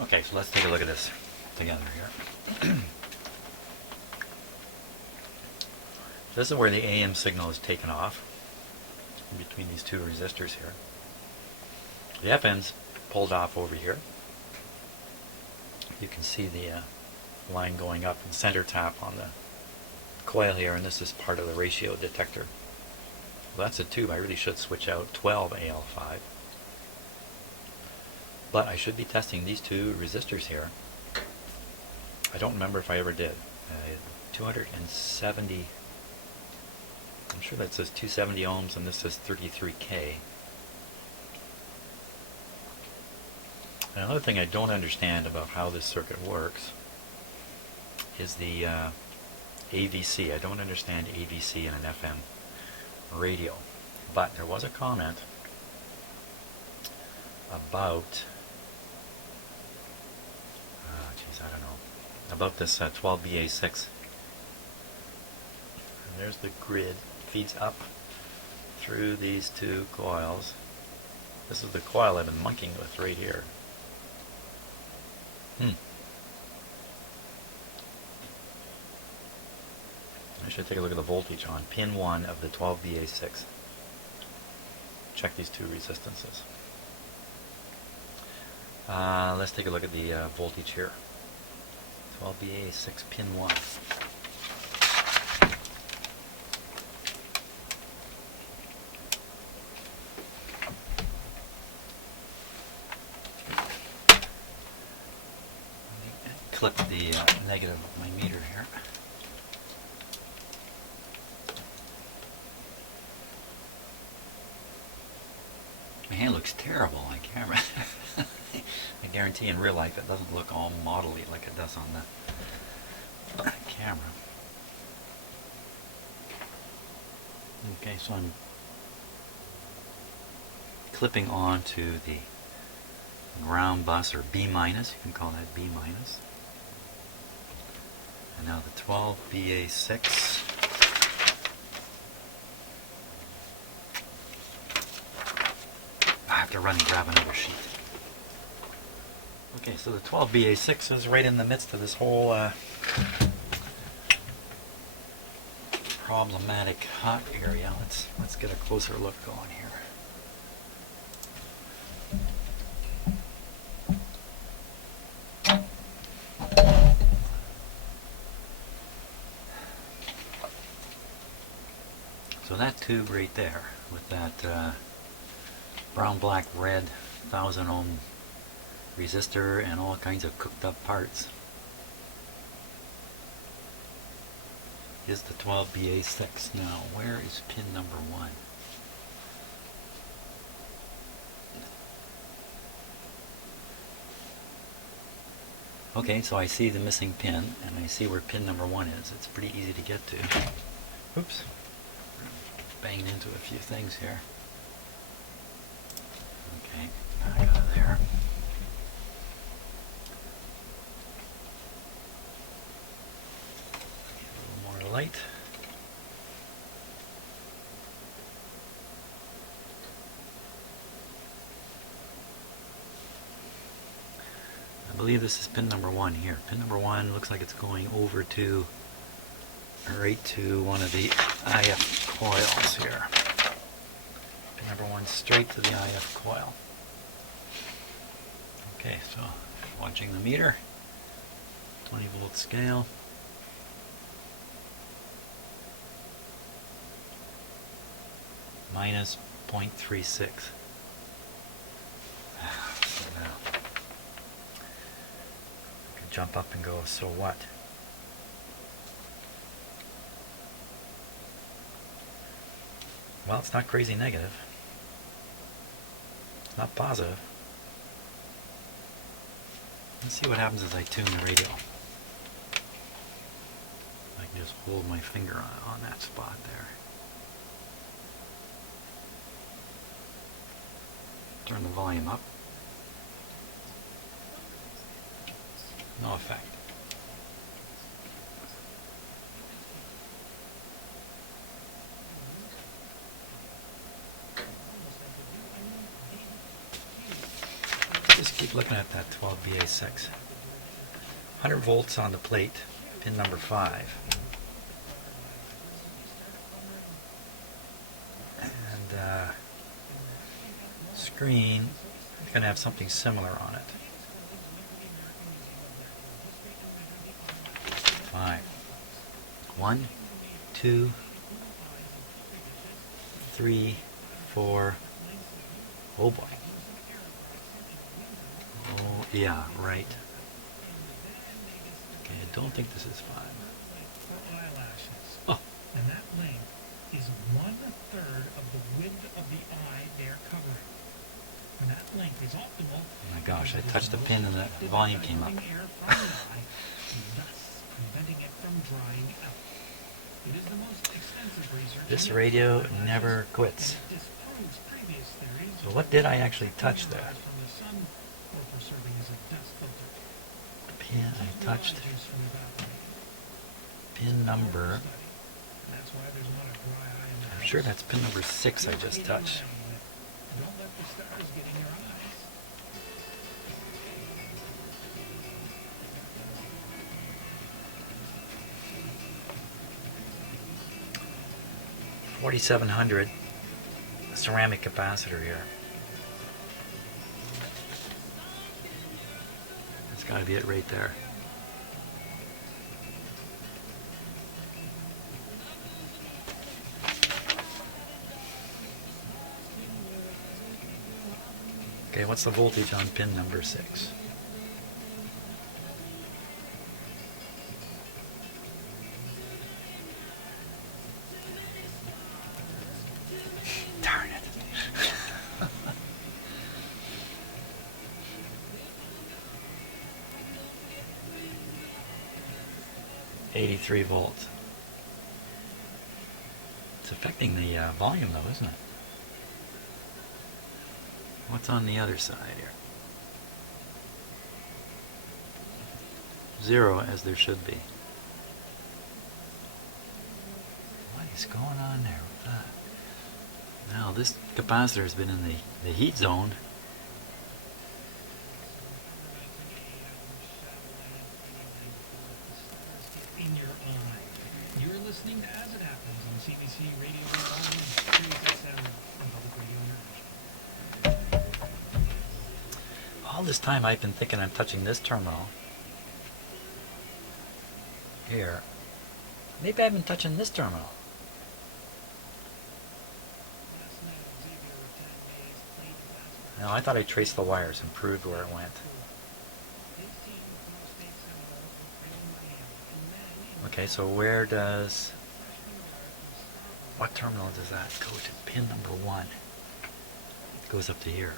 Okay, so let's take a look at this together here. This is where the AM signal is taken off between these two resistors here. The FM's pulled off over here. You can see the line going up and center tap on the coil here, and this is part of the ratio detector. Well, that's a tube. I really should switch out 12 AL5. But I should be testing these two resistors here. I don't remember if I ever did. 270, I'm sure that says 270 ohms, and this says 33K. Another thing I don't understand about how this circuit works is the AVC. I don't understand AVC in an FM radio. But there was a comment about, I don't know, about this 12BA6. And there's the grid. Feeds up through these two coils. This is the coil I've been monkeying with right here. I should take a look at the voltage on pin 1 of the 12BA6. Check these two resistances. Let's take a look at the voltage here. 12BA6 pin 1. Clip the negative of my meter here. My hand looks terrible on camera. I guarantee in real life it doesn't look all modelly like it does on the camera. Okay, so I'm clipping onto the ground bus, or B minus, you can call that B minus. And now the 12BA6. I have to run and grab another sheet. Okay, so the 12BA6 is right in the midst of this whole problematic hot area. Let's get a closer look going here. So that tube right there with that brown, black, red 1000 ohm resistor and all kinds of cooked up parts is the 12BA6. Now, where is pin number 1? Okay, so I see the missing pin, and I see where pin number 1 is. It's pretty easy to get to. Oops. Banged into a few things here. Okay, back out of there. A little more light. I believe this is pin number 1 here. Pin number 1 looks like it's going over to, right to one of the IF coils here. Pin number 1 straight to the IF coil. Okay, so watching the meter, 20 volt scale. Minus 0.36. So now, I could jump up and go, so what? Well, it's not crazy negative. It's not positive. Let's see what happens as I tune the radio. I can just hold my finger on that spot there. Turn the volume up. No effect. Just keep just looking at that 12BA6. 100 volts on the plate, pin number 5. And screen is going to have something similar on it. 5. 1, 2, 3, 4. Oh boy. Oh yeah, right. Okay, I don't think this is fun. For eyelashes. Oh. And that length is 1/3 of the width of the eye they're covering. And that length is optimal. Oh my gosh, I touched the pin and the volume came up. Air from the eye, thus preventing it from drying out. It is the most extensive research. This radio never quits. So what did I actually touch there? Pin, I touched pin number, I'm sure that's pin number 6 I just touched. Don't let the stars get in your eyes. $4,700 ceramic capacitor here. That's got to be it right there. Okay, what's the voltage on pin number 6? Darn it. 83 volts. It's affecting the volume though, isn't it? What's on the other side here? 0, as there should be. What is going on there with that? Now this capacitor has been in the heat zone. In your eye. You're listening to As It Happens on CBC Radio on Public Radio International. All this time I've been thinking I'm touching this terminal here. Maybe I've been touching this terminal. No, I thought I traced the wires and proved where it went. Okay, so where does... what terminal does that go to? Pin number 1. It goes up to here.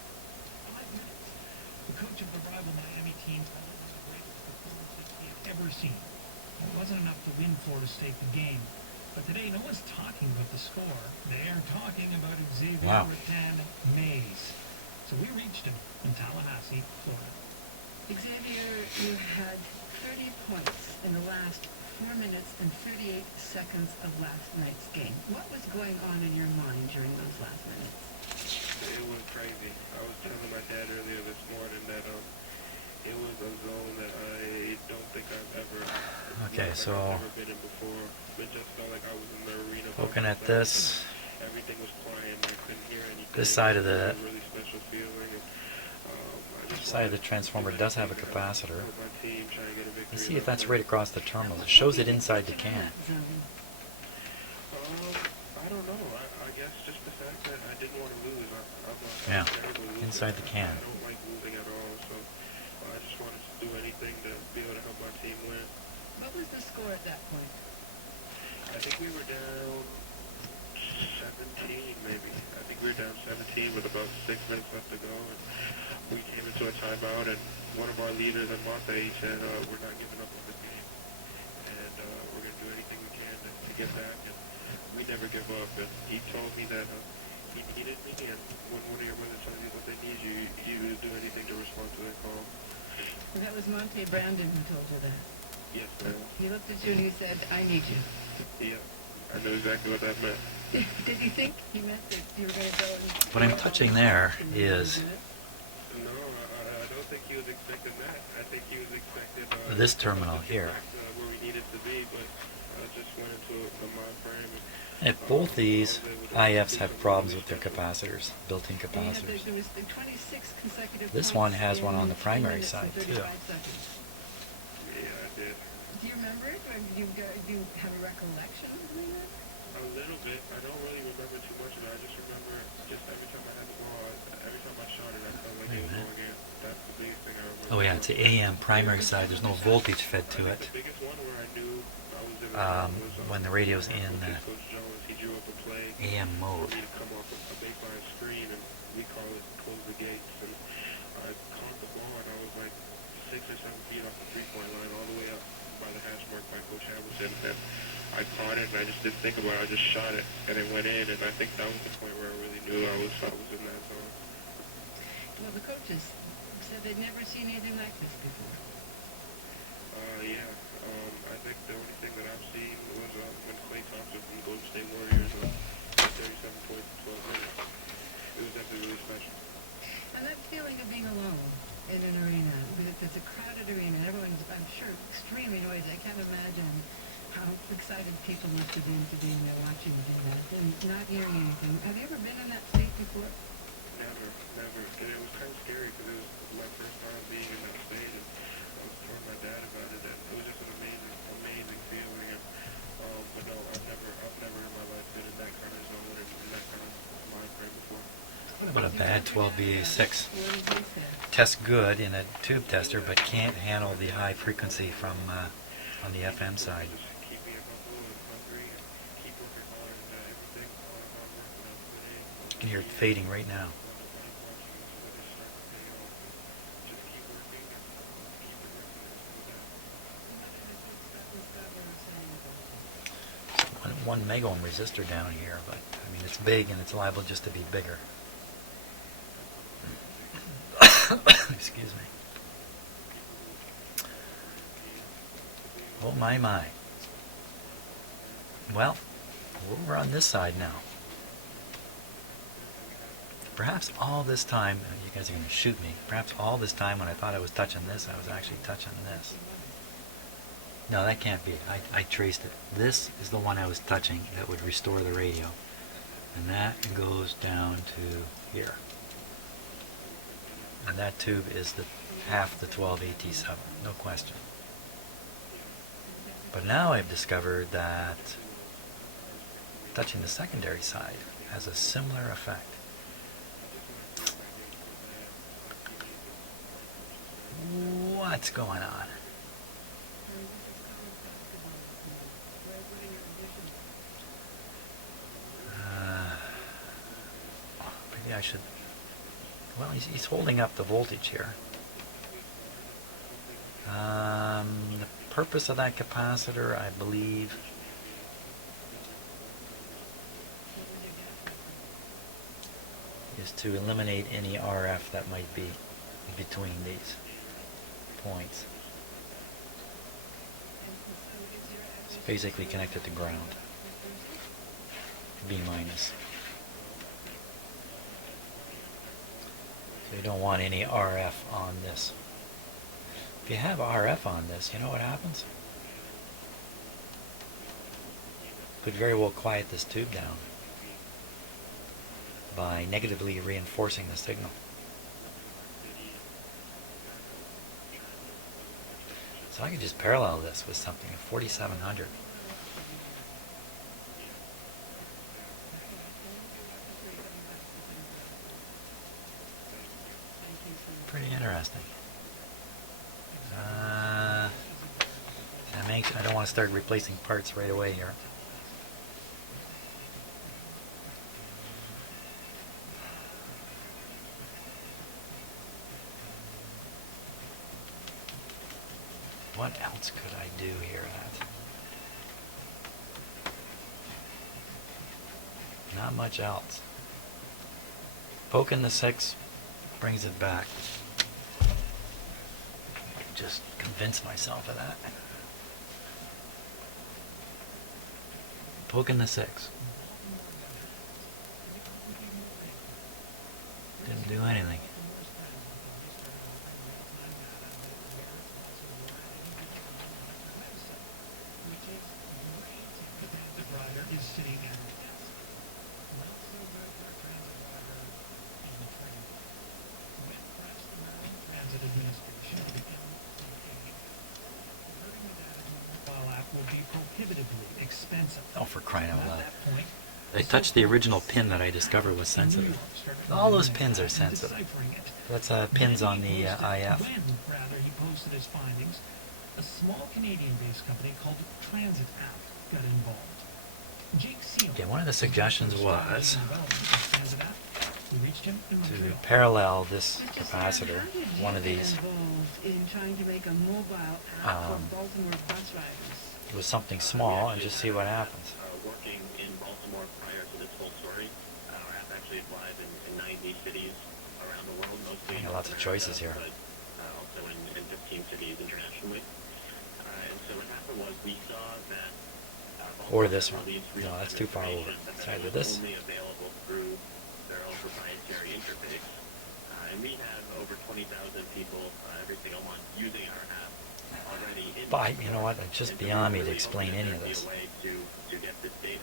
The coach of the rival Miami team was the greatest performance he had ever seen. It wasn't enough to win Florida State the game. But today, no one's talking about the score. They are talking about Xavier Rattan Mays. So we reached him in Tallahassee, Florida. Xavier, you had 30 points in the last 4 minutes and 38 seconds of last night's game. What was going on in your mind during those last minutes? It was crazy. I was telling my dad earlier this morning that it was a zone that I don't think I've ever been in before. It just felt like I was in the arena. Looking at this, everything was quiet. I couldn't hear anything. This side of the really special feeling. And, side of the transformer does have a capacitor. Let's see if that's right across the terminal. It shows it inside the can. I don't know. I guess just the fact that I didn't want to lose. Yeah, inside the can. I don't like losing at all, so I just wanted to do anything to be able to help my team win. What was the score at that point? I think we were down 17, maybe. I think we were down 17 with about 6 minutes left to go. And we came into a timeout, and one of our leaders in Monte, he said, we're not giving up on the game. And we're going to do anything we can to get back. And we never give up. And he told me that he needed me, and when one of your brothers tells you what they need, you do anything to respond to their call. And that was Monte Brandon who told you that? Yes, ma'am. He looked at you and he said, I need you. Yeah, I know exactly what that meant. Did you think he meant that you were going to go and... What I'm touching there is... No, I don't don't think he was expecting that. I think he was expecting this terminal to get here. back to where we needed to be, but just went into the mind frame. If both these IFs have problems with their capacitors, built-in And you had capacitors. there was the 26 consecutive This points one has one in on the 3 primary minutes side and too. 35 seconds. Yeah, I did. Do you remember it? Or do you have a recollection of doing that? A little bit. I don't really remember too much of it. I just remember just every time I had the ball, every time I shot it, I felt like it was going in. That's the biggest thing I remember. Oh yeah, it's the AM primary side. There's no voltage fed to The it. biggest one where I knew I was in the zone was When the radio's in Coach Jones. He drew up a play AM for mode. me to come off a baseline screen, and we call it close the gates. And I caught the ball, and I was like 6 or 7 feet off the three-point line, all the way up by the hash mark by Coach Hamilton. And I caught it, and I just didn't think about it. I just shot it, and it went in. And I think that was the point where I really knew I was in that zone. Well, the coaches said they'd never seen anything like this before. Yeah. I think the only thing that I've seen was when Klay Thompson from Golden State Warriors 37 points in 12 minutes. It was definitely really special. And that feeling of being alone in an arena, because it's a crowded arena, everyone's, I'm sure, extremely noisy. I can't imagine how excited people must have been to be in there watching you do that and not hearing anything. Have you ever been in that state before? Never. And it was kind of scary because it was my first time being in that state, and I was telling my dad about it, and it was just an amazing feeling. And, but no, I've never in my life been in that kind of zone and in that kind of mind frame before. What a bad 12BA6. What did he say? Tests good in a tube tester, but can't handle the high frequency from on the FM side. Just keep me humble and hungry and keep working hard and everything, all the hard work that I put in. You can hear it fading right now. One mega ohm resistor down here, but I mean it's big and it's liable just to be bigger. Excuse me. Oh my. Well, we're over on this side now. Perhaps all this time, you guys are going to shoot me, perhaps all this time when I thought I was touching this, I was actually touching this. No, that can't be. I traced it. This is the one I was touching that would restore the radio. And that goes down to here. And that tube is the half the 12AT7, no question. But now I've discovered that touching the secondary side has a similar effect. What's going on? Maybe I should... Well, he's holding up the voltage here. The purpose of that capacitor, I believe, is to eliminate any RF that might be between these points. It's basically connected to ground. B minus. So you don't want any RF on this. If you have RF on this, you know what happens? Could very well quiet this tube down by negatively reinforcing the signal. So I could just parallel this with something, a 4700. Pretty interesting. I don't want to start replacing parts right away here. What else could I do here not much else. Poking the 6 brings it back. Just convince myself of that. Poking the 6. Didn't do anything. defensive. Oh, for crying out At loud. that point, I touched the original pin that I discovered was New sensitive. York started All those reviewing pins that are and sensitive. deciphering it. That's pins on the IF. When he posted his findings, a small Canadian-based company called Transit App got involved. Jake Seal. Okay, one of the suggestions was Transit App. We reached him in to Montreal. parallel this Mr. capacitor, Sam, how did you one of get these, involved in trying to make a mobile app for Um, Baltimore bus riders? with something small and just see what happens. Working in Baltimore prior to this whole story. Our app actually is live in 90 cities around the world, mostly in Got lots of choices here. but also in 15 cities internationally. And so what happened was we saw that Or this one. released No, that's too far over. information It's that either was this. only available through their own proprietary interface. And we have over 20,000 people every single month using our app already. But you know what? It's just beyond me to explain any of this. To get this data.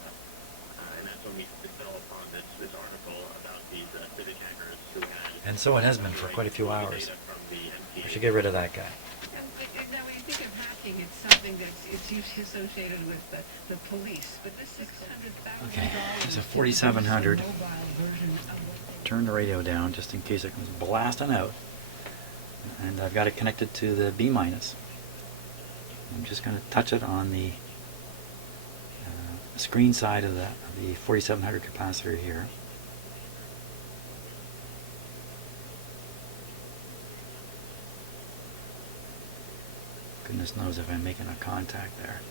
And that's when we fell upon this article about these civic hackers who had... And so it has been for quite a few hours. data from the I MTA. should get rid of that guy. Now, when you think of hacking, it's something it's usually associated with the police. But this $600,000 Okay, there's a 4700. mobile version of what Turn the radio down just in case it comes blasting out. And I've got it connected to the B minus. I'm just going to touch it on the screen side of the 4700 capacitor here. Goodness knows if I'm making a contact there.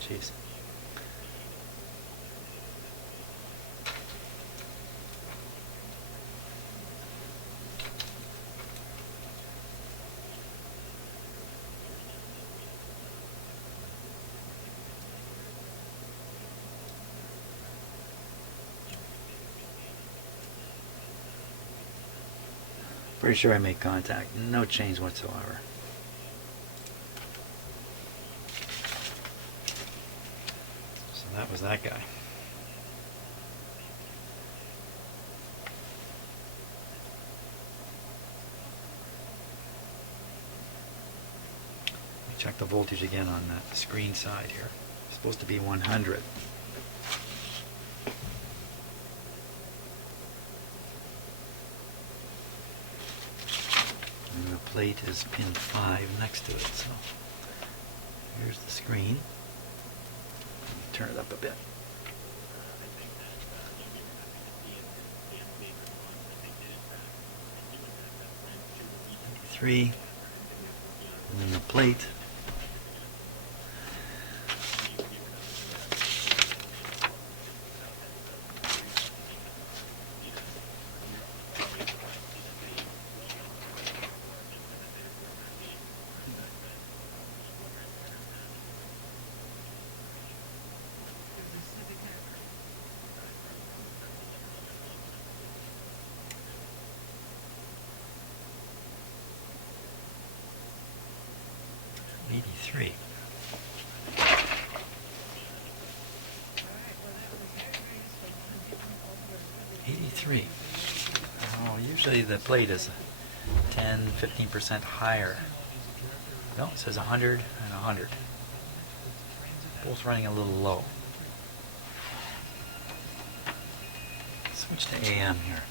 Jeez. Pretty sure I made contact. No change whatsoever. So that was that guy. Check the voltage again on that screen side here. It's supposed to be 100. And the plate is pin 5 next to it. So here's the screen. Let me turn it up a bit. 3. And then the plate. there's a civic hacker. 83. All right, well, that was very, very useful. On different 83. Oh, usually the plate is 10-15% higher. No, it says 100 and 100. Both running a little low. Switch to AM here.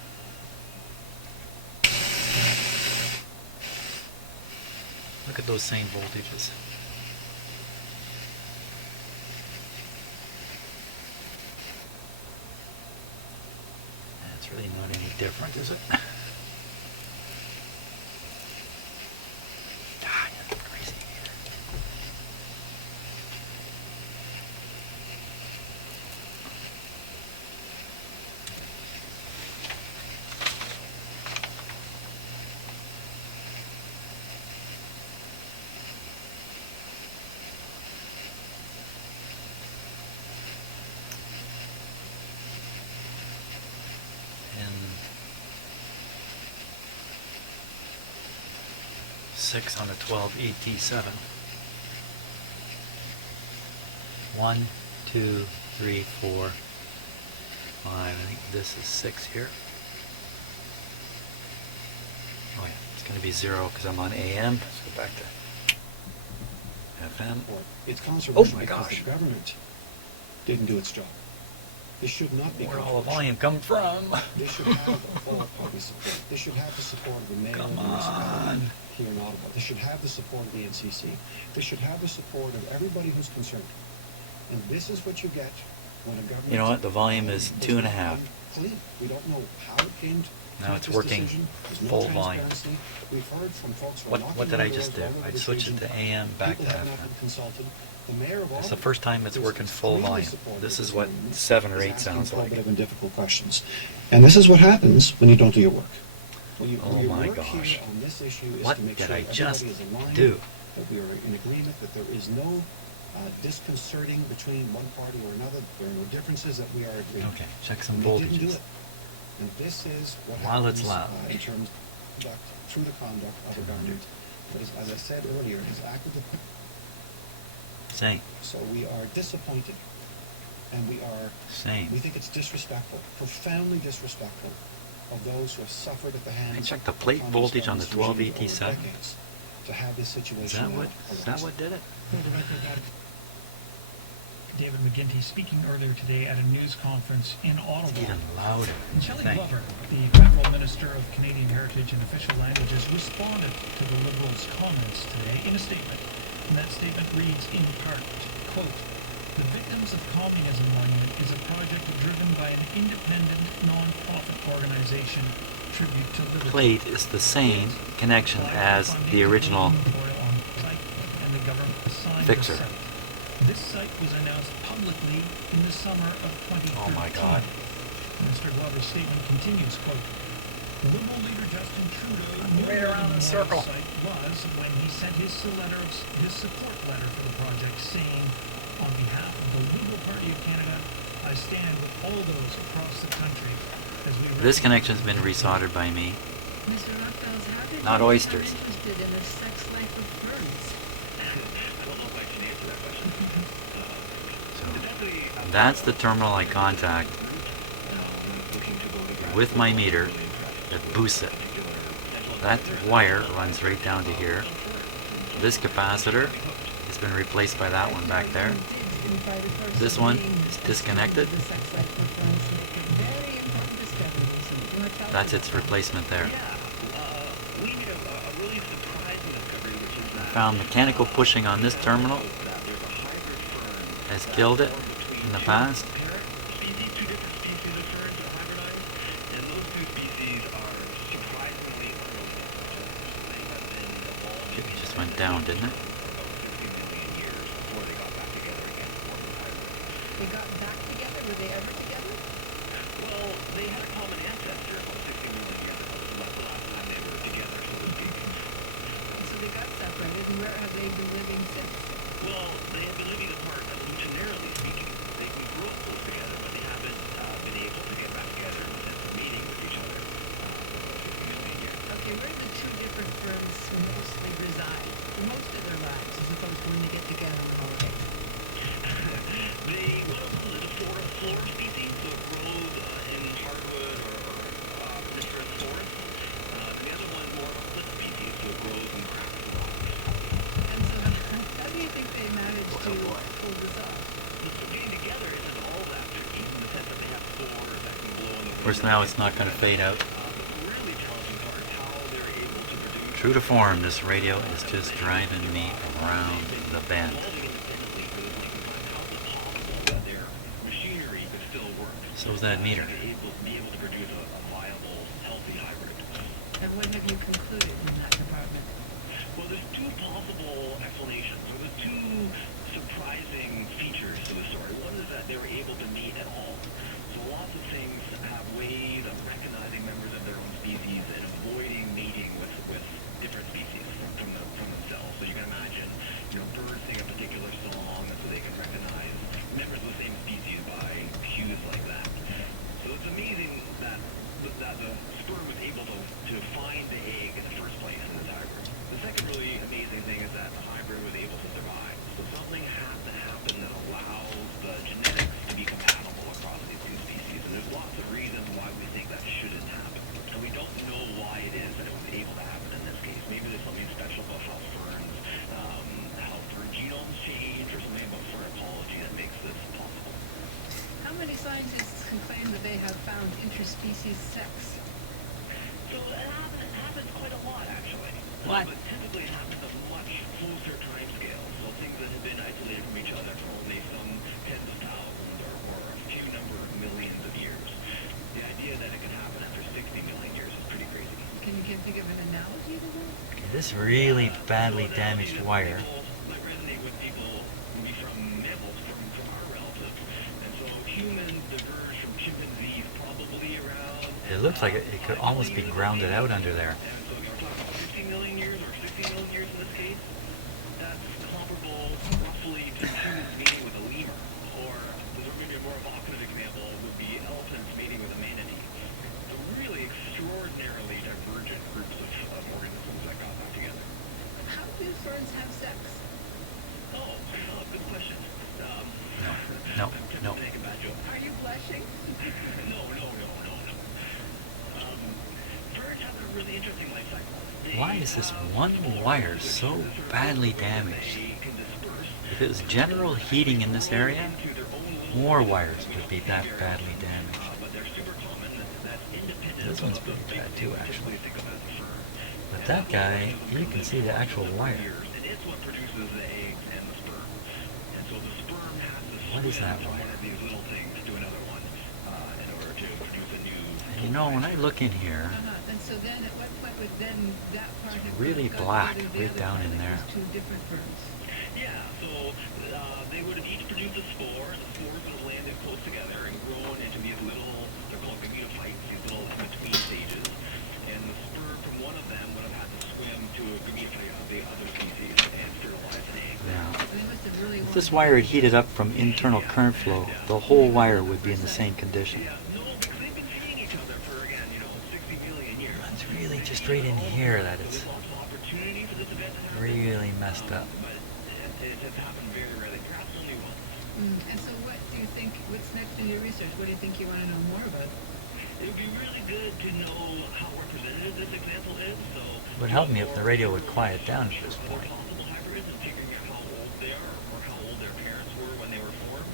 Look at those same voltages. It's really not any different, is it? Ah, that's crazy. And 6 on a 12 AT7. 1, 2, 3, 4, 5. I think this is 6 here. Oh yeah, it's going to be 0 because I'm on AM. Let's go back to FM. It's Oh controversial my because gosh. the government didn't do its job. This should not be Where all the controversial. volume come from? This should have all party support. This should have the support of the mayor of Come the municipality on. here in Ottawa. This should have the support of the NCC. This should have the support of everybody who's concerned. And this is what you get when a government... You know what? The volume is 2.5. Clean. We don't know how it came to Now make it's this working decision. There's no full volume. transparency. We've heard from folks who are knocking What did I on just do? doors all over I this switched it region. to AM back to People have not FM. been consulted. The mayor of It's the Ottawa first time it's is working full extremely volume. supportive This of is the what government, 7 or is 8 asking sounds like. probative and difficult questions. And this is what happens when you don't do your work. When you, Oh when your my work gosh. here on this issue is What to make did sure I just everybody is aligned, do? that we are in agreement, that there is no disconcerting between one party or another. There are no differences, that we are agreeing. Okay, check some And they didn't do voltages. it. And this is what While happens it's loud. In terms of conduct, through the conduct of a government. That is, as I said earlier, is acted upon. Same. So we are disappointed, and we Same. think it's disrespectful, profoundly disrespectful, of those who have suffered at the hands I checked the plate of voltage on the communist regimes 12 over ET7. decades to have this Is situation that what did it? For the record, David McGuinty speaking earlier today at a news conference in Ottawa. It's even louder. And Shelley Thank Glover, the Federal Minister of Canadian Heritage and Official Languages, responded to the Liberals' comments today in a statement. And that statement reads in part, quote, "The Victims of Communism Monument is a project driven by an independent, non-profit organization, Tribute to Liberty. Plate is the same connection as the original And the government assigned fixer. the site. This site was announced publicly in the summer of 2013. Oh my God. Mr. Glover's statement continues, quote, "Liberal leader Justin Trudeau knew Right where around the the memorial circle. site was when he sent his support letter for the project, saying, on behalf of the Liberal Party of Canada, I stand with all those across the country as we..." This connection's been resoldered by me. Mr. Rothfels, how did Not you oysters. become interested in the sex life of birds? I don't know if I can answer that question. So that's the terminal I contact with my meter that boosts it. That wire runs right down to here. This capacitor has been replaced by that one back there. This one is disconnected. That's its replacement there. We made a really surprising discovery, which is that Found mechanical pushing on this terminal there's a hybrid fern has killed it in the past. parrot species, two different species of ferns that hybridize, and those two species are surprisingly unorthodox. They have been evolved It just went down, didn't it? about 60 million years before they got back together again to form a hybrid. They got back together? Were they ever together? Well, they had a common ancestor about 60 million years ago. That's the last time they were together, so to speak. So they got separated, and where have they been living since? Well, they have been living apart, evolutionarily speaking. They grew up close together, but they haven't been able to get back together in the sense of meeting with each other for about 60 million years. Okay, where do the two different ferns mostly reside for most of their lives, as opposed to when they get together on holidays? One of them is a floor species, so it grows in hardwood or coniferous forests. The other one is more of a cliff species, so it grows in grassy rocks. And so, how do you think they managed to pull this off? So getting together isn't all that tricky in the sense that they have spores that can blow in the Of course, now it's not going to fade out. The really challenging part is how they're able to produce True to form, this radio is just driving me around the bend. evolving independently for this length of time. How is it possible that their machinery could still work? So's that meter. To be able to produce a viable, healthy hybrid. And what have you concluded in that department? Well, there's two possible explanations, or there's two surprising features to the story. One is that they were able to meet at all. So lots of things have ways of recognizing members of their own species and avoiding mating with different species from themselves. So you can imagine, birds sing a particular song, and so they can recognize members of the same species by cues like that. So it's amazing that the sperm was able to find the egg in the first place in this hybrid. The second really amazing thing is that the hybrid was able to survive. So something had to happen that allows the genetics scientists who claim that they have found interspecies sex. So it happens quite a lot, actually. What? But typically it happens at much closer time scales. So things that have been isolated from each other for only some tens of thousands or a few number of millions of years. The idea that it can happen after 60 million years is pretty crazy. Can you think of an analogy to that? Okay, this really badly damaged wire. Might resonate with people maybe from mammals, from our relatives. And so humans diverge from chimpanzees probably around... It looks like it could almost be grounded out under there. And so if you're talking about 50 million years or 60 million years in this case, that's comparable roughly to humans mating with a lemur. Or maybe a more evocative example would be elephants mating with a manatee. So really extraordinarily divergent groups of organisms that got back together. How do ferns have sex? Oh, good question. No, I'm tempted no. to make a bad joke. Are you blushing? No. Birds have a really interesting life cycle. Why is this one wire so badly damaged? If it was general heating in this area, more wires would be that badly damaged. This one's pretty bad too, actually. But that guy, you can see the actual wire. And it's what produces the eggs and the sperm. And so the sperm has to What is swim that from wire? one of these little things to another one in order to produce a new... And you know, when I look in here, And so then, at what point would then that part have really got black together right the other down part in that there. was two different ferns? Yeah, so they would have each produced a spore, and the spores would have landed close together and grown into these little, they're called gametophytes, these little in-between stages. And the sperm from one of them would have had to swim to a gametophyte of the other species and fertilize an egg. now, They must have really if this wire had heated up from internal current flow, the whole wire would be in the same condition. Yeah, no, because they've been seeing each other for, again, 60 million years. It's really just right in here that it's So there's lots of opportunity for this event to happen. really messed up. But it has happened very rarely, perhaps only once. And so what do you think, what's next in your research? What do you think you want to know more about? It would be really good to know how representative this example is. So It would help me if the radio would quiet down at this point. possible hybrids and figuring out how old they are or how old their parents were when they were formed.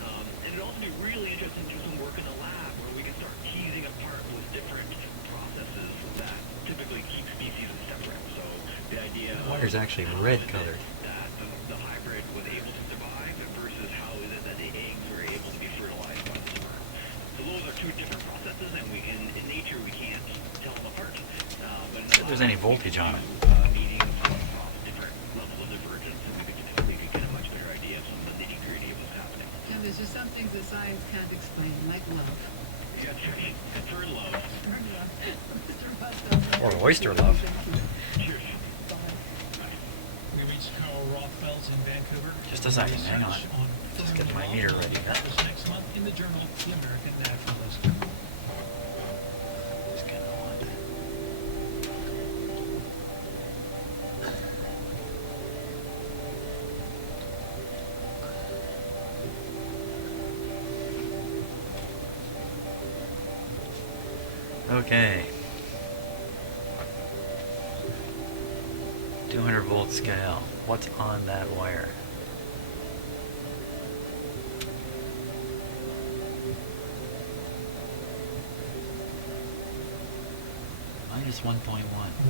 And it'd also be really interesting to do some work in the lab where we can start teasing apart those different processes that typically keep species separate. So the idea The wire's actually red colored. that the hybrid was able to survive versus how is it that the eggs were able to be fertilized by the sperm. So those are two different processes, and in nature we can't tell them apart. But in See if there's any voltage on it. Meetings across different levels of divergence, and we could get a much better idea of some of the nitty-gritty of what's happening. Jim, there's just some things that science can't explain, like love. Yeah, for love. Mr. Russell. Or oyster love. Cheers. We reached Carl Rothfeld's in Vancouver. Just a second, hang on. Research Just fern get my law meter will ready. be published next month in the journal The American Naturalist. Just get on. Okay. 200-volt scale. What's on that wire? Minus 1.1.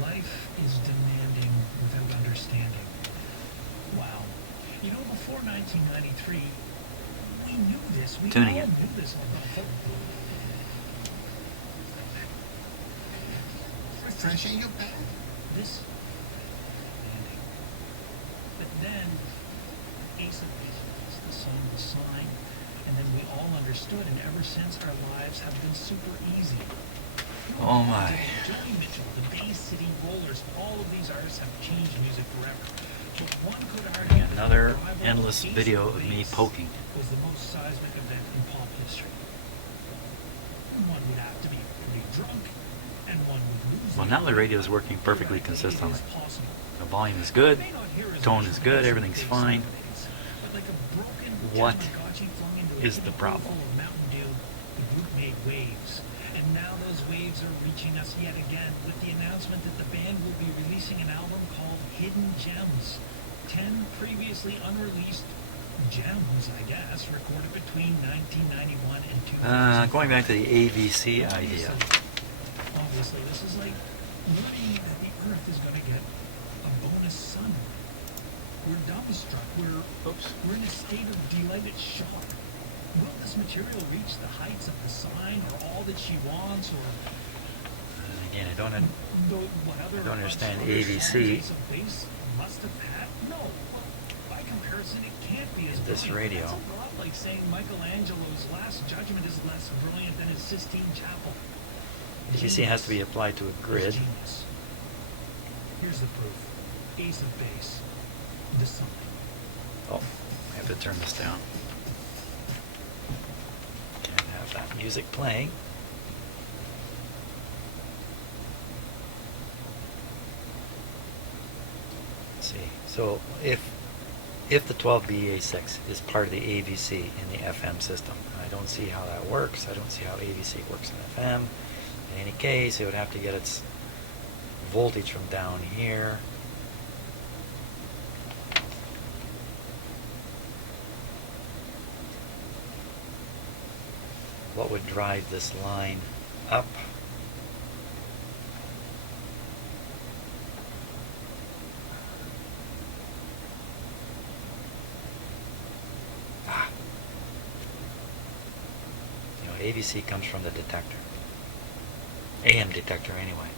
Life is demanding without understanding. Wow. You know, before 1993, we knew this. We Tuning all in. knew this. Refreshing your bag. This demanding. But then, ace of reasons, the sun was sign, and then we all understood, and ever since our lives have been super easy. Oh my. Joni Mitchell, the Bay City Rollers, all of these artists have changed music forever. But one could argue that Another the arrival endless Ace of video of me Base poking. was the most seismic event in pop history. One would have to be pretty drunk, and one would lose. Well, it. now the radio is working perfectly It is consistently. possible. The volume is good. You may not hear as Tone much is good, bass everything's bass fine. nowadays, but like a broken What Tamagotchi flung into a is hidden the pool problem? full of Mountain Dew, the group made waves. And now those waves are reaching us yet again with the announcement that the band will be releasing an album called Hidden Gems. 10 previously unreleased gems, I guess, recorded between 1991 and 2000. Going back to the AVC idea. Obviously, this is like learning that the Earth is going to get a bonus sun. We're dumbstruck. We're in a state of delighted shock. Will this material reach the heights of the sign, or all that she wants, or Again, I don't what other understand other AVC. songs Ace of Base must have had? No. Well, by comparison, it can't be as In this brilliant. radio. That's a lot like saying Michelangelo's Last Judgment is less brilliant than his Sistine Chapel. AVC has to be applied to a Genius grid. is genius. Here's the proof. Ace of Base. The sign. Oh, I have to turn this down. Can't have that music playing. Let's see. So if the 12BA6 is part of the AVC in the FM system, I don't see how that works. I don't see how AVC works in FM. In any case, it would have to get its voltage from down here. What would drive this line up? AVC comes from the detector. AM detector anyway.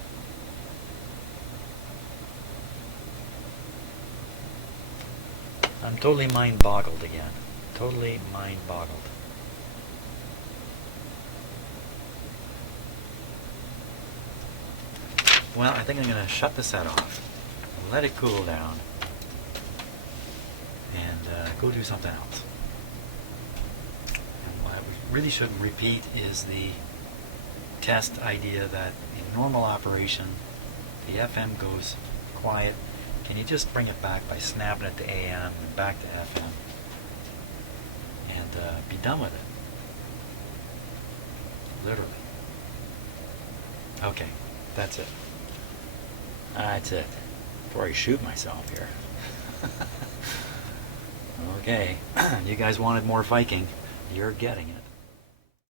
I'm totally mind-boggled again. Totally mind-boggled. Well, I think I'm going to shut the set off, let it cool down, and go do something else. And what we really shouldn't repeat is the test idea that in normal operation, the FM goes quiet. Can you just bring it back by snapping it to AM and back to FM and be done with it? Literally. Okay, that's it. That's it. Before I shoot myself here. Okay, you guys wanted more Viking. You're getting it.